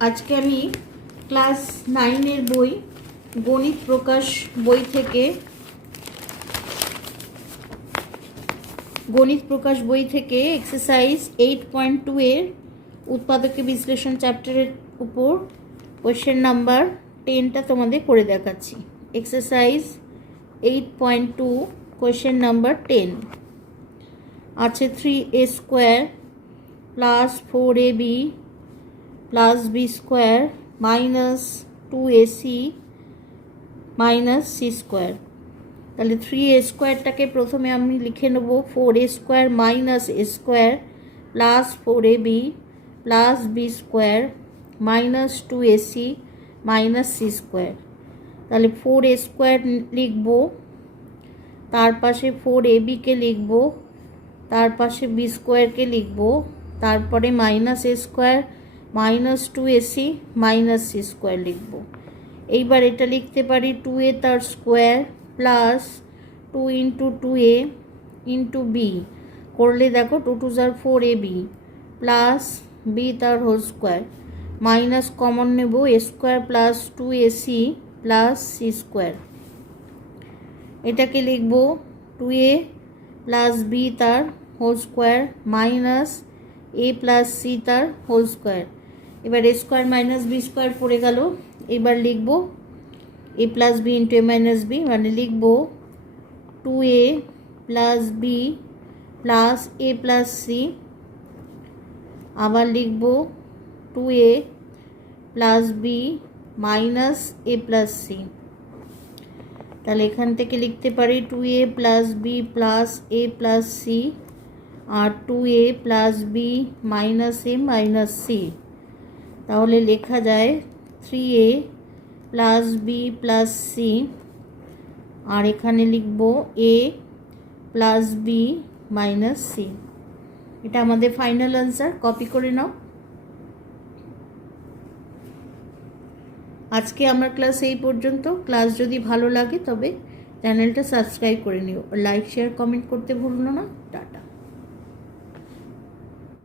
आज के आमी क्लास 9 বই গণিত প্রকাশ বই থেকে एक्सारसाइज 8.2 এর उत्पादक विश्लेषण चैप्टारेर ऊपर क्वेश्चन नम्बर 10টা তোমাদের করে দেখাচ্ছি। एक्सारसाइज 8.2 क्वेश्चन नम्बर 10 আছে 3a² plus 4ab plus b² minus 2ac minus c²। তাহলে 3a² প্রথমে আমি লিখে নেব 4a² minus a² plus 4ab plus b² minus 2ac minus c²। তাহলে 4a² লিখব, তার পাশে 4ab কে লিখব, তার পাশে b² কে লিখব, তারপরে minus a² minus 2ac minus c² लिखब। এইবার এটা লিখতে পারি 2a তার square plus 2 into 2a into b করলে দেখো 2 2 जार 4ab প্লাস b তার হোল স্কোয়ার মাইনাস কমন নেব a² plus 2ac plus c²। এটাকে লিখব 2a প্লাস b তার whole square minus a plus c তার হোল স্কোয়ার। এবার a² माइनस b² পড়ে গেল। এবার লিখব a plus b into a minus b মানে লিখব 2a plus b plus a plus c। আবার লিখব 2a plus b minus a plus c। তাহলে এখান থেকে লিখতে পারি 2a plus b plus a plus c আর 2a plus b minus a minus c। তাহলে লেখা যায় 3a plus b plus c और एखाने लिखब a plus b minus c। এটা আমাদের ফাইনাল आंसर कपि करे नाओ। आज के आमार क्लास এই পর্যন্ত। क्लास যদি ভালো লাগে তবে চ্যানেলটা সাবস্ক্রাইব করে নিও, লাইক শেয়ার কমেন্ট করতে ভুলো না। টাটা।